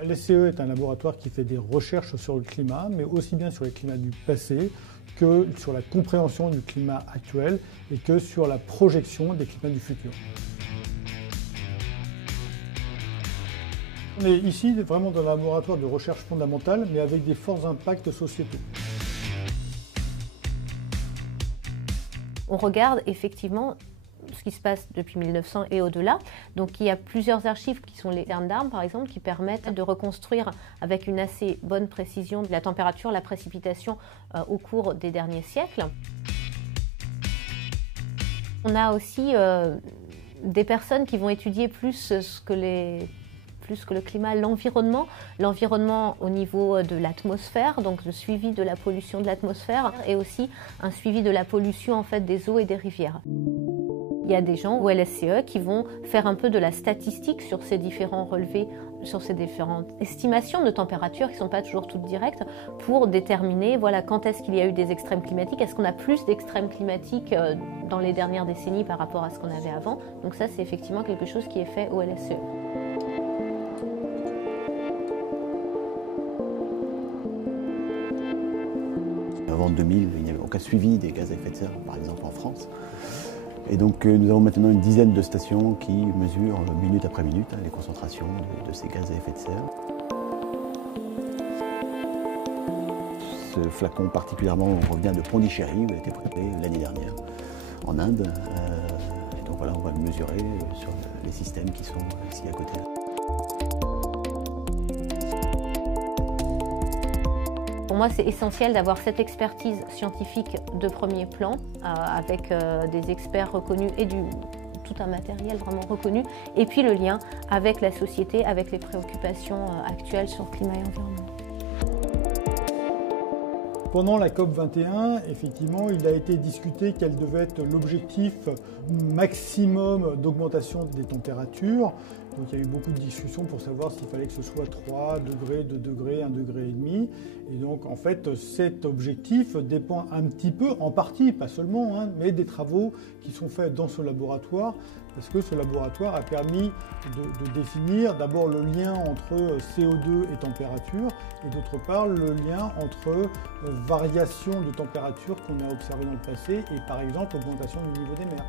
LSCE est un laboratoire qui fait des recherches sur le climat, mais aussi bien sur les climats du passé que sur la compréhension du climat actuel et que sur la projection des climats du futur. On est ici vraiment dans un laboratoire de recherche fondamentale, mais avec des forts impacts sociétaux. On regarde effectivement ce qui se passe depuis 1900 et au-delà. Donc il y a plusieurs archives qui sont les ternes d'armes par exemple qui permettent de reconstruire avec une assez bonne précision de la température, la précipitation au cours des derniers siècles. On a aussi des personnes qui vont étudier plus que le climat, l'environnement au niveau de l'atmosphère, donc le suivi de la pollution de l'atmosphère et aussi un suivi de la pollution en fait des eaux et des rivières. Il y a des gens au LSCE qui vont faire un peu de la statistique sur ces différents relevés, sur ces différentes estimations de température qui ne sont pas toujours toutes directes pour déterminer voilà, quand est-ce qu'il y a eu des extrêmes climatiques, est-ce qu'on a plus d'extrêmes climatiques dans les dernières décennies par rapport à ce qu'on avait avant. Donc ça c'est effectivement quelque chose qui est fait au LSCE. Avant 2000, il n'y avait aucun suivi des gaz à effet de serre, par exemple en France. Et donc nous avons maintenant une dizaine de stations qui mesurent minute après minute les concentrations de ces gaz à effet de serre. Ce flacon particulièrement revient de Pondichéry, où il a été préparé l'année dernière en Inde. Et donc voilà, on va le mesurer sur les systèmes qui sont ici à côté. Pour moi, c'est essentiel d'avoir cette expertise scientifique de premier plan, avec des experts reconnus et tout un matériel vraiment reconnu, et puis le lien avec la société, avec les préoccupations actuelles sur climat et environnement. Pendant la COP21, effectivement, il a été discuté quel devait être l'objectif maximum d'augmentation des températures. Donc il y a eu beaucoup de discussions pour savoir s'il fallait que ce soit 3 degrés, 2 degrés, 1,5 degré. Et donc en fait cet objectif dépend un petit peu, en partie, pas seulement, mais des travaux qui sont faits dans ce laboratoire, parce que ce laboratoire a permis de définir d'abord le lien entre CO2 et température, et d'autre part le lien entre variations de température qu'on a observées dans le passé et par exemple augmentation du niveau des mers.